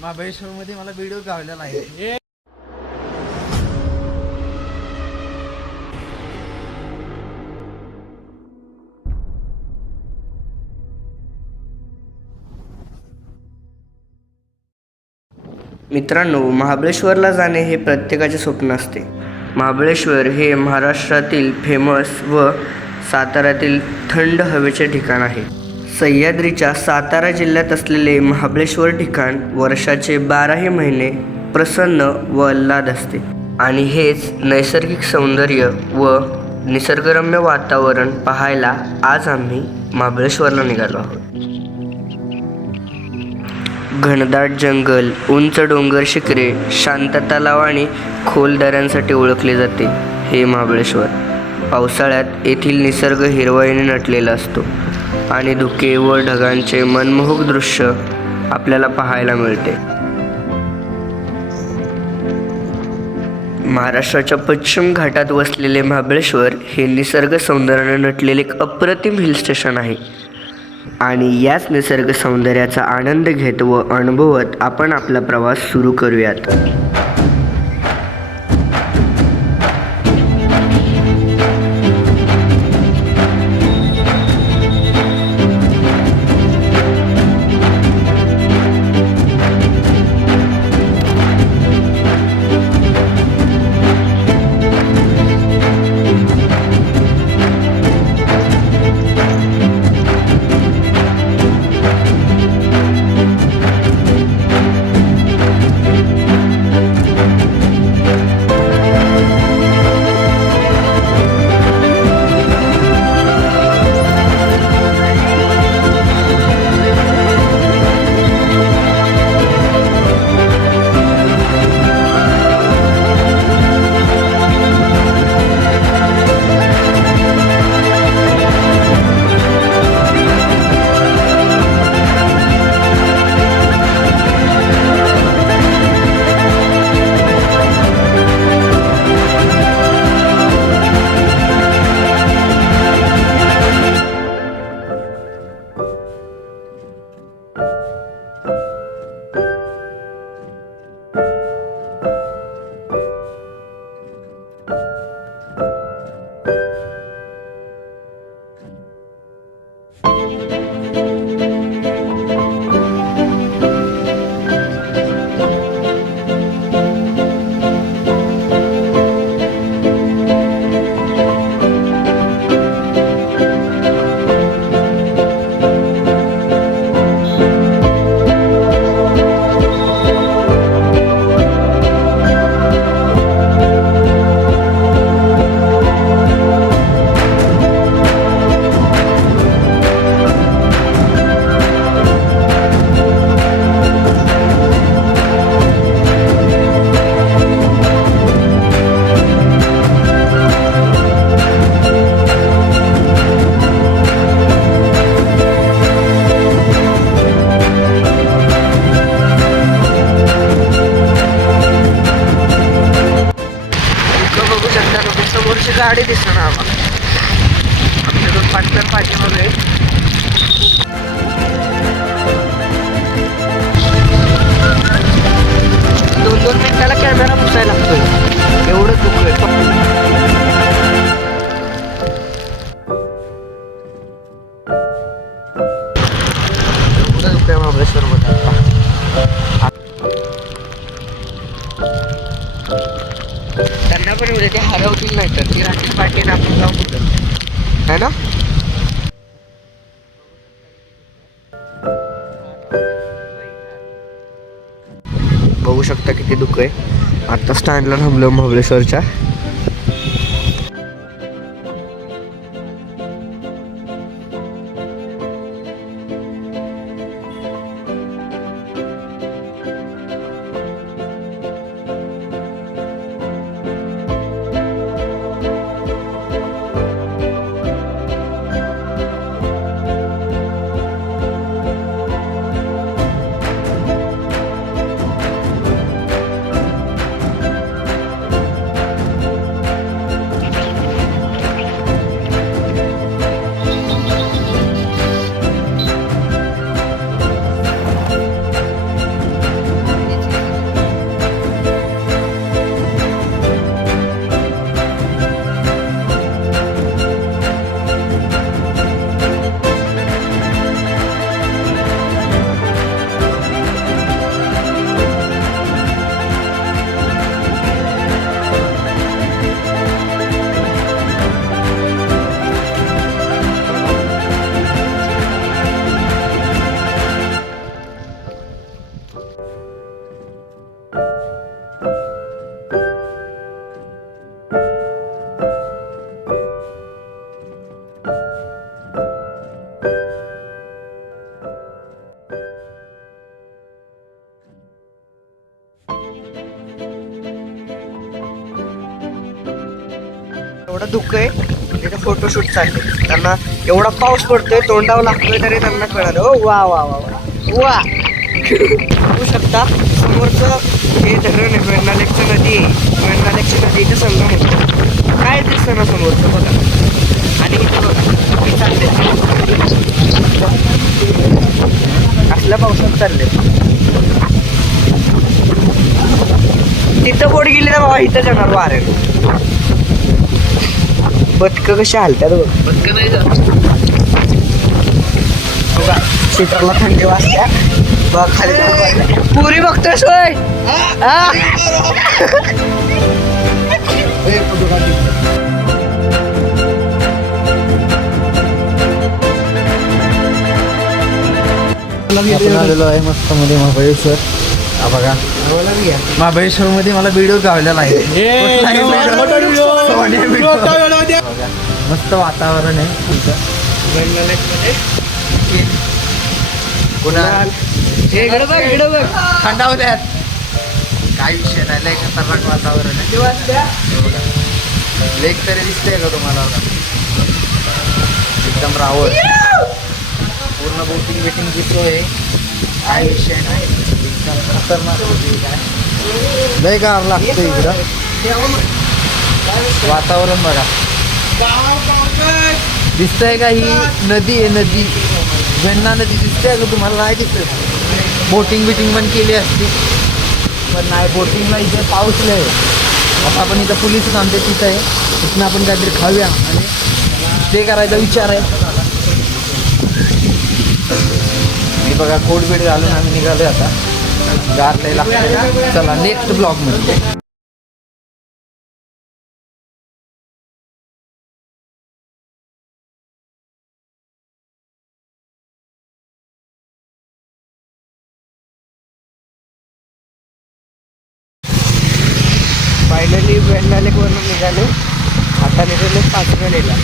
महाबळेश्वर मध्ये मला व्हिडिओ गावलेला आहे. मित्रांनो, महाबळेश्वरला जाणे हे प्रत्येकाचे स्वप्न असते. महाबळेश्वर हे महाराष्ट्रातील फेमस व साताऱ्यातील थंड हवेचे ठिकाण आहे. सह्याद्रीच्या सातारा जिल्ह्यात असलेले महाबळेश्वर ठिकाण वर्षाचे 12ही महिने प्रसन्न व आल्हाद असते आणि हेच नैसर्गिक सौंदर्य व निसर्गरम्य वातावरण पाहायला आज आम्ही महाबळेश्वरला निघालो आहोत. घनदाट जंगल, उंच डोंगर शिखरे, शांत तलाव आणि खोल दऱ्यांसाठी ओळखले जाते हे महाबळेश्वर. पावसाळ्यात येथील निसर्ग हिरवळीने नटलेला असतो आणि धुके व ढगांचे मनमोहक दृश्य आपल्याला पाहायला मिळते. महाराष्ट्राच्या पश्चिम घाटात वसलेले महाबळेश्वर हे निसर्ग सौंदर्याने नटलेले एक अप्रतिम हिल स्टेशन आहे आणि याच निसर्ग सौंदर्याचा आनंद घेत व अनुभवत आपण आपला प्रवास सुरू करूयात. गाडी दिसणार आम्हाला. आमच्या 2 पार्टनर पाठीमागे. दोन मिनिटाला कॅमेरा पुसायला लागतोय, एवढं दुःख आहे. महाबळेश्वर मध्ये त्यांना पण एवढे ते हरवतील नाही तर ती रात्री पार्टीने आपण जाऊ कुठं है ना. बघू शकता किती दुःख आहे. आता स्टँडला थांबलो महाबळेश्वरच्या. धुकं आहे तिथे फोटोशूट चालले. त्यांना एवढा पाऊस पडतोय तोंडावर लागतोय तरी त्यांना कळालं. ओ वा वा वा वा वा बघू शकता समोरचं हे धरण आहे. वेण्णालेकचं नदी आहे. वेण्णालेकची नदीचं संगम होतं. काय दिसतं ना समोरचं बघा. आणि इथे बघा हे चालले असल्या पावसात चालले. तिथं बोट गेली ना बाबा इथं जाणार वाऱ्यानं. बदकं कशी हालतात बघ. बदकं नाही जात. बघा चित्राला थंडी वाजत्या. बघ खाली पुरी बघतोय सोय. आपण आलेलो आहे मस्त मध्ये महाबळेश्वर. हा बघा महाबळेश्वर मध्ये मला व्हिडिओ गावलेला आहे. बघा, मस्त वातावरण आहे. कुणाल थंडावल्यात काय विषय नाही. लय खतरनाक वातावरण आहे. लेक तरी दिसतंय का तुम्हाला? एकदम रावळ पूर्ण बोटिंग बिटिंगची सोय. काय विषय नाही. एकदम खतरनाक काय लय गार लागतं इकडं. वातावरण बघा. दिसतंय का? ही नदी आहे. नदी वेण्णा नदी दिसतंय का तुम्हाला? नाही दिसत. बोटिंग बिटिंग पण केली असती पण नाही. बोटिंगला इथे पाऊस लय. आता आपण इथं पोलीस थांबते तिथं आहे. तिथनं आपण काहीतरी खाऊया आणि स्टे करायचा विचार आहे. मी बघा कोट बीट घालून आम्ही निघालो आता. गार लय लागतं. चला नेक्स्ट ब्लॉगमध्ये. फायनली वेण्णा लेकवरून निघालो. आता निघालो पाचगणीला.